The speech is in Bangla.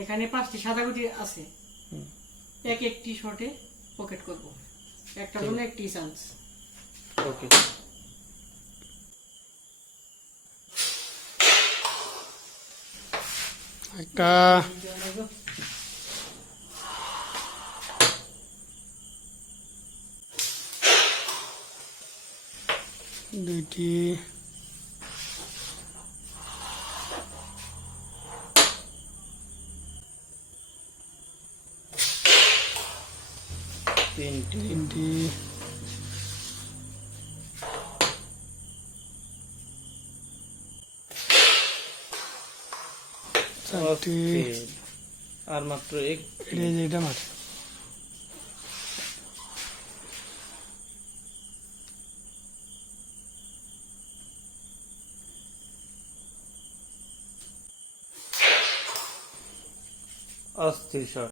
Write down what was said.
এখানে পাঁচটি সাদা গুটি আছে। এক একটি শটে পকেট করব। একটা জন্য একটি চান্স। ওকে। একটা। দুইটি। তিনটি তিনটি। চারটি আর মাত্র এক এটা যে অস্থির